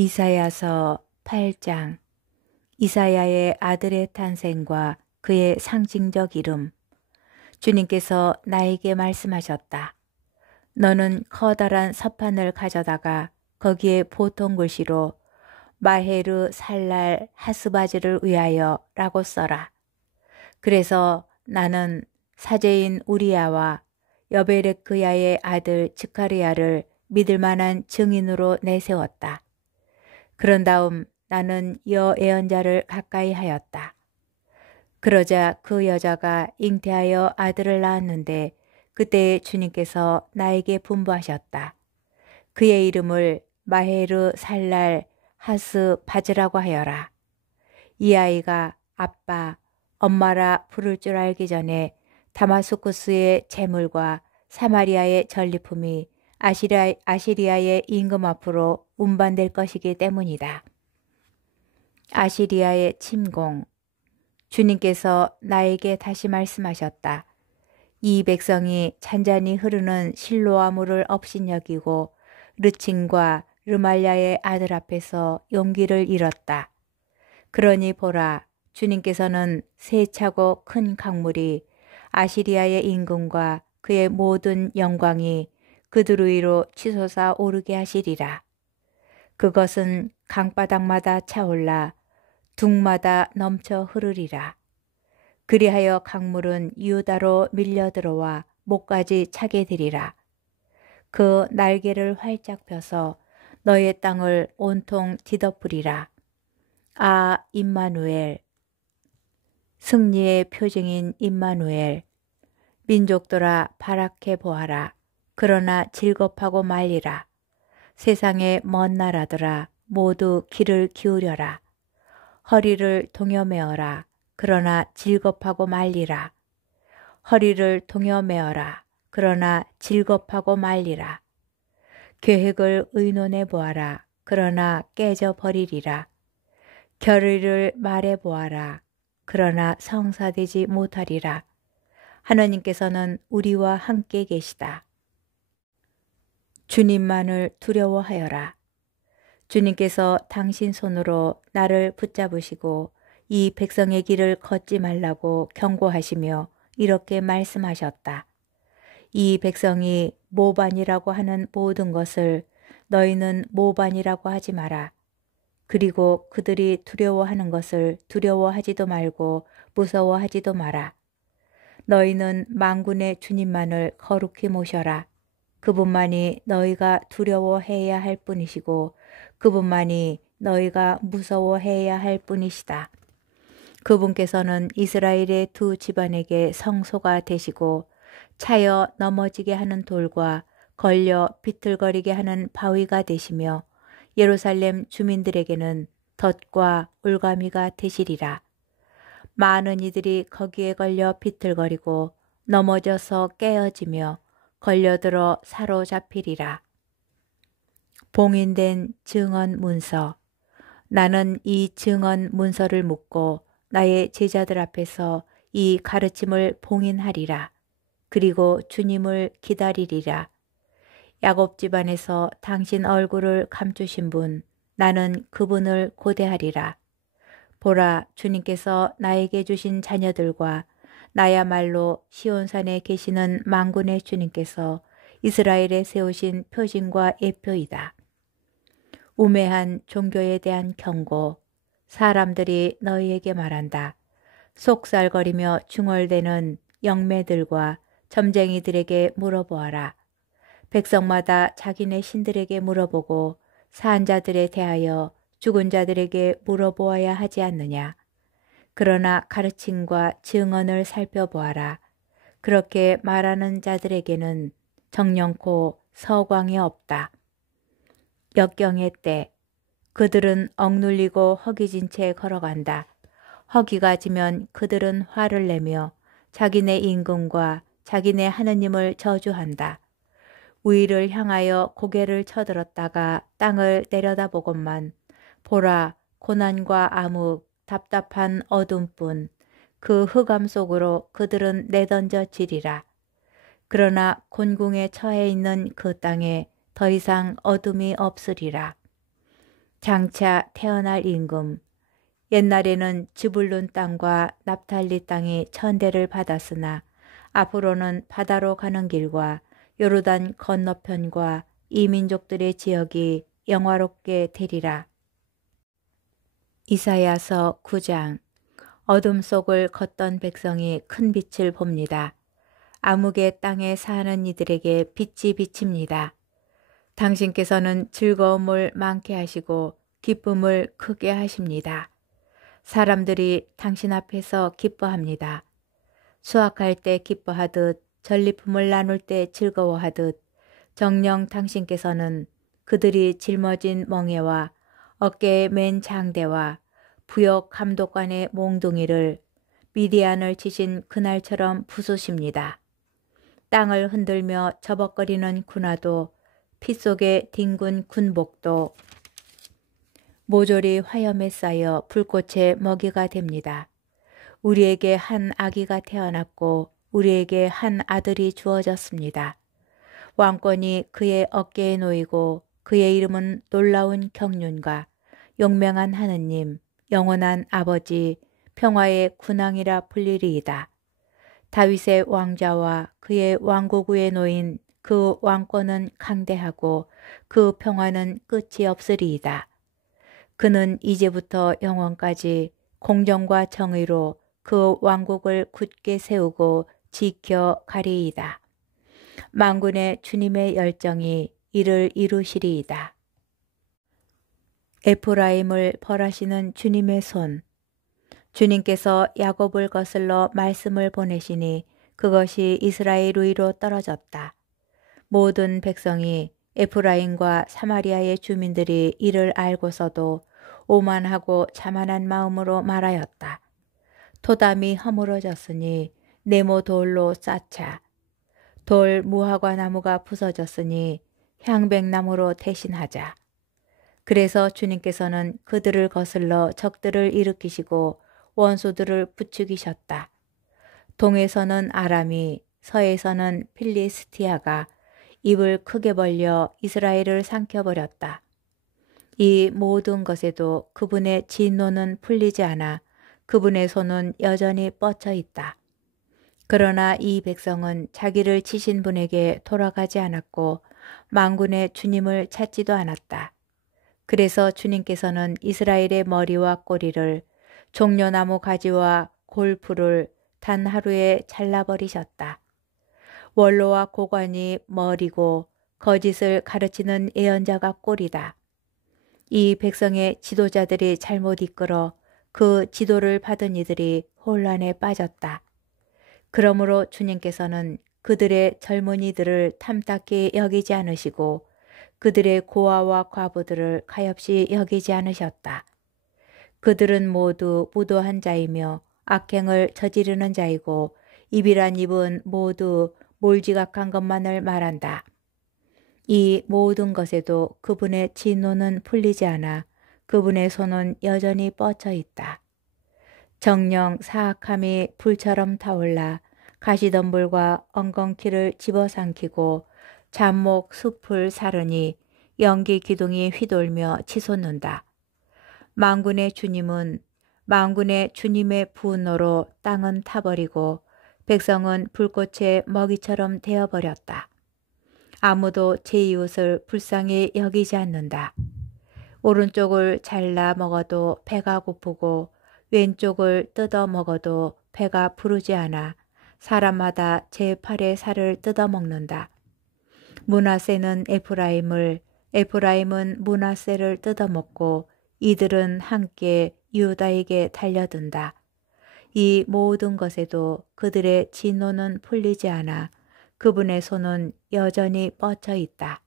이사야서 8장. 이사야의 아들의 탄생과 그의 상징적 이름. 주님께서 나에게 말씀하셨다. 너는 커다란 서판을 가져다가 거기에 보통 글씨로 마헤르 살랄 하스바즈를 위하여 라고 써라. 그래서 나는 사제인 우리야와 여베레크야의 아들 즈카리야를 믿을 만한 증인으로 내세웠다. 그런 다음 나는 여애언자를 가까이 하였다. 그러자 그 여자가 잉태하여 아들을 낳았는데 그때 주님께서 나에게 분부하셨다. 그의 이름을 마헤르 살랄 하스 바즈라고 하여라. 이 아이가 아빠, 엄마라 부를 줄 알기 전에 다마스쿠스의 재물과 사마리아의 전리품이 아시리아의 임금 앞으로 운반될 것이기 때문이다. 아시리아의 침공. 주님께서 나에게 다시 말씀하셨다. 이 백성이 잔잔히 흐르는 실로아 물을 업신여기고 르친과 르말랴의 아들 앞에서 용기를 잃었다. 그러니 보라, 주님께서는 세차고 큰 강물이 아시리아의 임금과 그의 모든 영광이 그들 위로 치솟아 오르게 하시리라. 그것은 강바닥마다 차올라 둑마다 넘쳐 흐르리라. 그리하여 강물은 유다로 밀려들어와 목까지 차게 되리라. 그 날개를 활짝 펴서 너의 땅을 온통 뒤덮으리라. 아, 임마누엘. 승리의 표징인 임마누엘. 민족들아 바라케 보아라. 그러나 즐겁하고 말리라. 세상의 먼 나라들아 모두 귀를 기울여라. 허리를 동여매어라. 그러나 즐겁하고 말리라. 허리를 동여매어라. 그러나 즐겁하고 말리라. 계획을 의논해 보아라. 그러나 깨져 버리리라. 결의를 말해 보아라. 그러나 성사되지 못하리라. 하나님께서는 우리와 함께 계시다. 주님만을 두려워하여라. 주님께서 당신 손으로 나를 붙잡으시고 이 백성의 길을 걷지 말라고 경고하시며 이렇게 말씀하셨다. 이 백성이 모반이라고 하는 모든 것을 너희는 모반이라고 하지 마라. 그리고 그들이 두려워하는 것을 두려워하지도 말고 무서워하지도 마라. 너희는 만군의 주님만을 거룩히 모셔라. 그분만이 너희가 두려워해야 할 뿐이시고 그분만이 너희가 무서워해야 할 뿐이시다. 그분께서는 이스라엘의 두 집안에게 성소가 되시고 차여 넘어지게 하는 돌과 걸려 비틀거리게 하는 바위가 되시며 예루살렘 주민들에게는 덫과 올가미가 되시리라. 많은 이들이 거기에 걸려 비틀거리고 넘어져서 깨어지며 걸려들어 사로잡히리라. 봉인된 증언 문서. 나는 이 증언 문서를 묻고 나의 제자들 앞에서 이 가르침을 봉인하리라. 그리고 주님을 기다리리라. 야곱 집안에서 당신 얼굴을 감추신 분, 나는 그분을 고대하리라. 보라, 주님께서 나에게 주신 자녀들과 나야말로 시온산에 계시는 만군의 주님께서 이스라엘에 세우신 표징과 예표이다. 우매한 종교에 대한 경고. 사람들이 너희에게 말한다. 속살거리며 중얼대는 영매들과 점쟁이들에게 물어보아라. 백성마다 자기네 신들에게 물어보고 산 자들에 대하여 죽은 자들에게 물어보아야 하지 않느냐. 그러나 가르침과 증언을 살펴보아라. 그렇게 말하는 자들에게는 정령코 서광이 없다. 역경의 때 그들은 억눌리고 허기진 채 걸어간다. 허기가 지면 그들은 화를 내며 자기네 임금과 자기네 하느님을 저주한다. 위를 향하여 고개를 쳐들었다가 땅을 내려다보건만 보라, 고난과 암흑, 답답한 어둠뿐 그 흑암 속으로 그들은 내던져지리라. 그러나 곤궁에 처해 있는 그 땅에 더 이상 어둠이 없으리라. 장차 태어날 임금. 옛날에는 즈불룬 땅과 납탈리 땅이 천대를 받았으나 앞으로는 바다로 가는 길과 요르단 건너편과 이 민족들의 지역이 영화롭게 되리라. 이사야서 9장. 어둠 속을 걷던 백성이 큰 빛을 봅니다. 암흑의 땅에 사는 이들에게 빛이 비칩니다. 당신께서는 즐거움을 많게 하시고 기쁨을 크게 하십니다. 사람들이 당신 앞에서 기뻐합니다. 수확할 때 기뻐하듯 전리품을 나눌 때 즐거워하듯 정녕 당신께서는 그들이 짊어진 멍에와 어깨에 맨 장대와 부역 감독관의 몽둥이를 미디안을 치신 그날처럼 부수십니다. 땅을 흔들며 저벅거리는 군화도 피 속에 뒹군 군복도 모조리 화염에 쌓여 불꽃의 먹이가 됩니다. 우리에게 한 아기가 태어났고 우리에게 한 아들이 주어졌습니다. 왕권이 그의 어깨에 놓이고 그의 이름은 놀라운 경륜과 용맹한 하느님, 영원한 아버지, 평화의 군왕이라 불리리이다. 다윗의 왕자와 그의 왕국 위에 놓인 그 왕권은 강대하고 그 평화는 끝이 없으리이다. 그는 이제부터 영원까지 공정과 정의로 그 왕국을 굳게 세우고 지켜 가리이다. 만군의 주님의 열정이 이를 이루시리이다. 에프라임을 벌하시는 주님의 손. 주님께서 야곱을 거슬러 말씀을 보내시니 그것이 이스라엘 위로 떨어졌다. 모든 백성이 에프라임과 사마리아의 주민들이 이를 알고서도 오만하고 자만한 마음으로 말하였다. 토담이 허물어졌으니 네모 돌로 쌓자. 돌 무화과 나무가 부서졌으니 향백나무로 대신하자. 그래서 주님께서는 그들을 거슬러 적들을 일으키시고 원수들을 부추기셨다. 동에서는 아람이, 서에서는 필리스티아가 입을 크게 벌려 이스라엘을 삼켜버렸다. 이 모든 것에도 그분의 진노는 풀리지 않아 그분의 손은 여전히 뻗쳐 있다. 그러나 이 백성은 자기를 치신 분에게 돌아가지 않았고 만군의 주님을 찾지도 않았다. 그래서 주님께서는 이스라엘의 머리와 꼬리를 종려나무 가지와 골프를 단 하루에 잘라버리셨다. 원로와 고관이 머리고 거짓을 가르치는 예언자가 꼴이다. 이 백성의 지도자들이 잘못 이끌어 그 지도를 받은 이들이 혼란에 빠졌다. 그러므로 주님께서는 그들의 젊은이들을 탐탁히 여기지 않으시고 그들의 고아와 과부들을 가엾이 여기지 않으셨다. 그들은 모두 무도한 자이며 악행을 저지르는 자이고 입이란 입은 모두 몰지각한 것만을 말한다. 이 모든 것에도 그분의 진노는 풀리지 않아 그분의 손은 여전히 뻗쳐 있다. 정령 사악함이 불처럼 타올라 가시덤불과 엉겅퀴를 집어삼키고 잡목 숲을 사르니 연기 기둥이 휘돌며 치솟는다. 만군의 주님은 만군의 주님의 분노로 땅은 타버리고 백성은 불꽃의 먹이처럼 되어버렸다. 아무도 제 이웃을 불쌍히 여기지 않는다. 오른쪽을 잘라 먹어도 배가 고프고 왼쪽을 뜯어 먹어도 배가 부르지 않아 사람마다 제 팔의 살을 뜯어 먹는다. 므낫세는 에프라임을, 에프라임은 므낫세를 뜯어 먹고 이들은 함께 유다에게 달려든다. 이 모든 것에도 그들의 진노는 풀리지 않아 그분의 손은 여전히 뻗쳐 있다.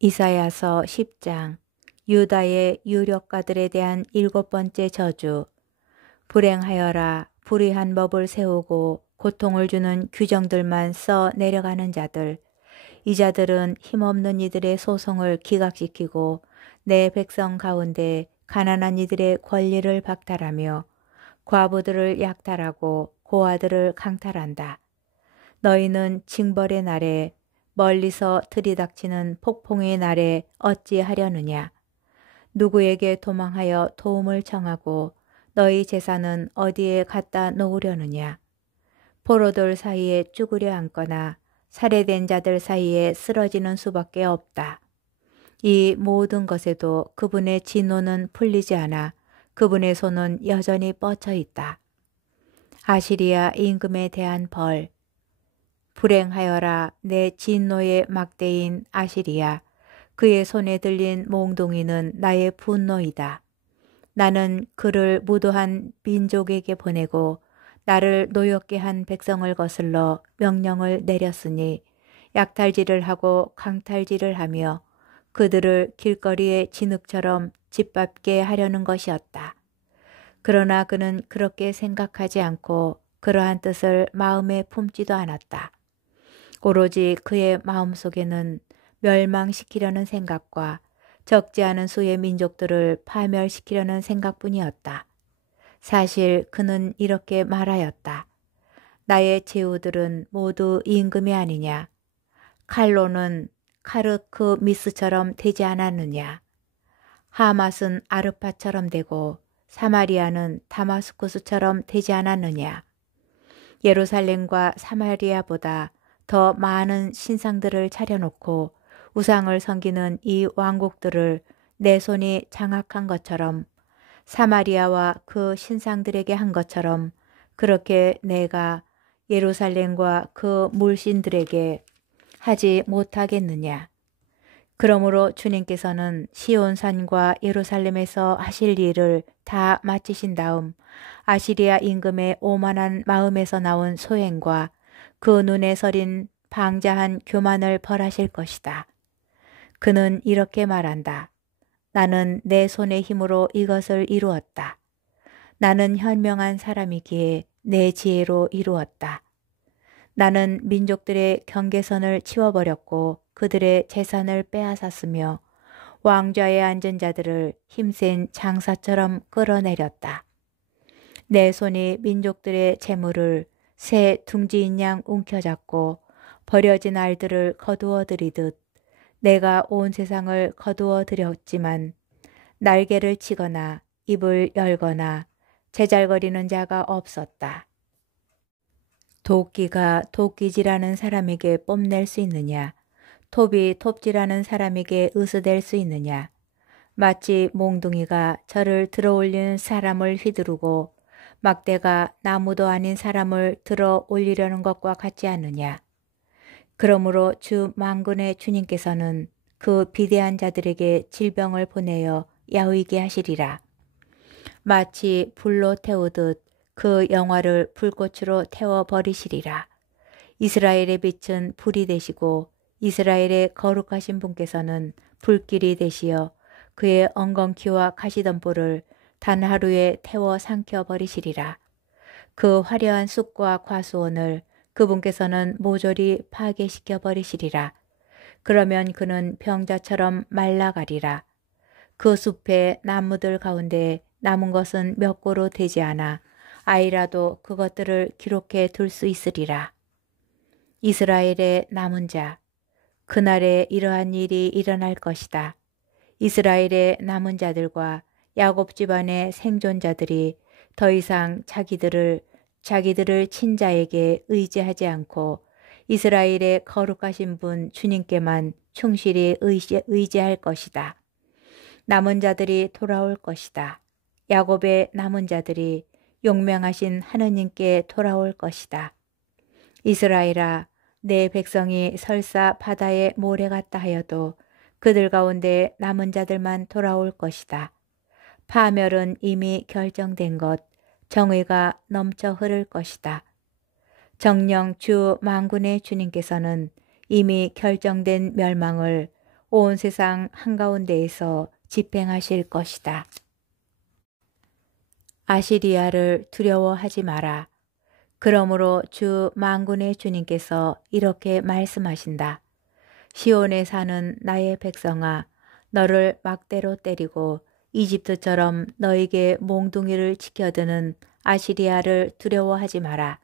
이사야서 10장. 유다의 유력가들에 대한 7번째 저주. 불행하여라. 불의한 법을 세우고 고통을 주는 규정들만 써 내려가는 자들. 이 자들은 힘없는 이들의 소송을 기각시키고 내 백성 가운데 가난한 이들의 권리를 박탈하며 과부들을 약탈하고 고아들을 강탈한다. 너희는 징벌의 날에 멀리서 들이닥치는 폭풍의 날에 어찌하려느냐. 누구에게 도망하여 도움을 청하고 너희 재산은 어디에 갖다 놓으려느냐? 포로들 사이에 쭈그려 앉거나 살해된 자들 사이에 쓰러지는 수밖에 없다. 이 모든 것에도 그분의 진노는 풀리지 않아 그분의 손은 여전히 뻗쳐 있다. 아시리아 임금에 대한 벌. 불행하여라 내 진노의 막대인 아시리아. 그의 손에 들린 몽둥이는 나의 분노이다. 나는 그를 무도한 민족에게 보내고 나를 노엽게 한 백성을 거슬러 명령을 내렸으니 약탈질을 하고 강탈질을 하며 그들을 길거리의 진흙처럼 짓밟게 하려는 것이었다. 그러나 그는 그렇게 생각하지 않고 그러한 뜻을 마음에 품지도 않았다. 오로지 그의 마음속에는 멸망시키려는 생각과 적지 않은 수의 민족들을 파멸시키려는 생각뿐이었다. 사실 그는 이렇게 말하였다. 나의 제후들은 모두 임금이 아니냐. 칼로는 카르크미스처럼 되지 않았느냐. 하맛은 아르파처럼 되고 사마리아는 다마스쿠스처럼 되지 않았느냐. 예루살렘과 사마리아보다 더 많은 신상들을 차려놓고 우상을 섬기는 이 왕국들을 내 손이 장악한 것처럼 사마리아와 그 신상들에게 한 것처럼 그렇게 내가 예루살렘과 그 물신들에게 하지 못하겠느냐. 그러므로 주님께서는 시온산과 예루살렘에서 하실 일을 다 마치신 다음 아시리아 임금의 오만한 마음에서 나온 소행과 그 눈에 서린 방자한 교만을 벌하실 것이다. 그는 이렇게 말한다. 나는 내 손의 힘으로 이것을 이루었다. 나는 현명한 사람이기에 내 지혜로 이루었다. 나는 민족들의 경계선을 치워버렸고 그들의 재산을 빼앗았으며 왕좌에 앉은 자들을 힘센 장사처럼 끌어내렸다. 내 손이 민족들의 재물을 새 둥지인 양 움켜잡고 버려진 알들을 거두어 들이듯 내가 온 세상을 거두어 들였지만 날개를 치거나 입을 열거나 제잘거리는 자가 없었다. 도끼가 도끼질하는 사람에게 뽐낼 수 있느냐? 톱이 톱질하는 사람에게 으스댈 수 있느냐? 마치 몽둥이가 저를 들어올리는 사람을 휘두르고 막대가 나무도 아닌 사람을 들어 올리려는 것과 같지 않느냐? 그러므로 주 만군의 주님께서는 그 비대한 자들에게 질병을 보내어 야위게 하시리라. 마치 불로 태우듯 그 영화를 불꽃으로 태워버리시리라. 이스라엘의 빛은 불이 되시고 이스라엘의 거룩하신 분께서는 불길이 되시어 그의 엉겅퀴와 가시덤불을 단 하루에 태워 삼켜버리시리라. 그 화려한 숲과 과수원을 그분께서는 모조리 파괴시켜 버리시리라. 그러면 그는 병자처럼 말라가리라. 그 숲의 나무들 가운데 남은 것은 몇 고로 되지 않아 아이라도 그것들을 기록해 둘 수 있으리라. 이스라엘의 남은 자, 그날에 이러한 일이 일어날 것이다. 이스라엘의 남은 자들과 야곱 집안의 생존자들이 더 이상 자기들을 친자에게 의지하지 않고 이스라엘의 거룩하신 분 주님께만 충실히 의지할 것이다. 남은 자들이 돌아올 것이다. 야곱의 남은 자들이 용맹하신 하느님께 돌아올 것이다. 이스라엘아, 내 백성이 설사 바다의 모래 같다 하여도 그들 가운데 남은 자들만 돌아올 것이다. 파멸은 이미 결정된 것, 정의가 넘쳐 흐를 것이다. 정령 주 만군의 주님께서는 이미 결정된 멸망을 온 세상 한가운데에서 집행하실 것이다. 아시리아를 두려워하지 마라. 그러므로 주 만군의 주님께서 이렇게 말씀하신다. 시온에 사는 나의 백성아, 너를 막대로 때리고 이집트처럼 너에게 몽둥이를 치켜드는 아시리아를 두려워하지 마라.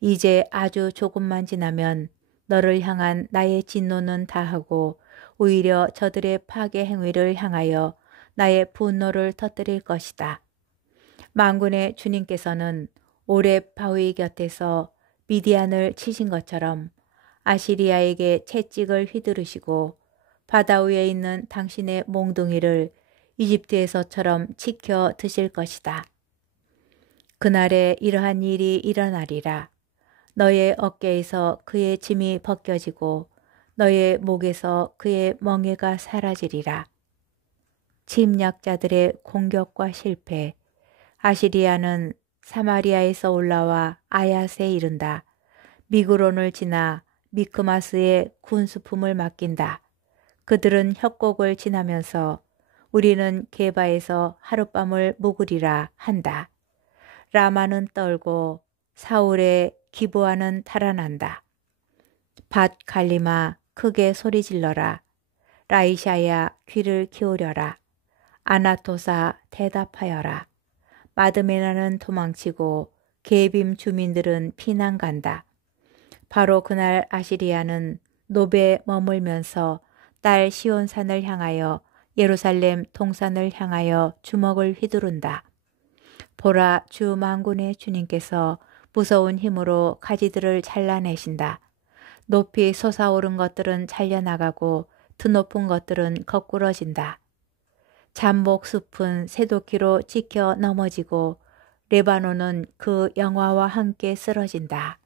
이제 아주 조금만 지나면 너를 향한 나의 진노는 다하고 오히려 저들의 파괴 행위를 향하여 나의 분노를 터뜨릴 것이다. 만군의 주님께서는 오렙 바위 곁에서 미디안을 치신 것처럼 아시리아에게 채찍을 휘두르시고 바다 위에 있는 당신의 몽둥이를 이집트에서처럼 치켜 드실 것이다. 그날에 이러한 일이 일어나리라. 너의 어깨에서 그의 짐이 벗겨지고 너의 목에서 그의 멍에가 사라지리라. 침략자들의 공격과 실패. 아시리아는 사마리아에서 올라와 아얏에 이른다. 미그론을 지나 미크마스의 군수품을 맡긴다. 그들은 협곡을 지나면서 우리는 게바에서 하룻밤을 묵으리라 한다. 라마는 떨고 사울의 기브아는 달아난다. 밭 갈림아 크게 소리질러라. 라이샤야 귀를 기울여라. 아나토사 대답하여라. 마드메나는 도망치고 게빔 주민들은 피난 간다. 바로 그날 아시리아는 노베에 머물면서 딸 시온산을 향하여 예루살렘 동산을 향하여 주먹을 휘두른다. 보라, 주 만군의 주님께서 무서운 힘으로 가지들을 잘라내신다. 높이 솟아오른 것들은 잘려나가고 드높은 것들은 거꾸러진다. 잠복숲은 새도끼로 찍혀 넘어지고 레바논은 그 영화와 함께 쓰러진다.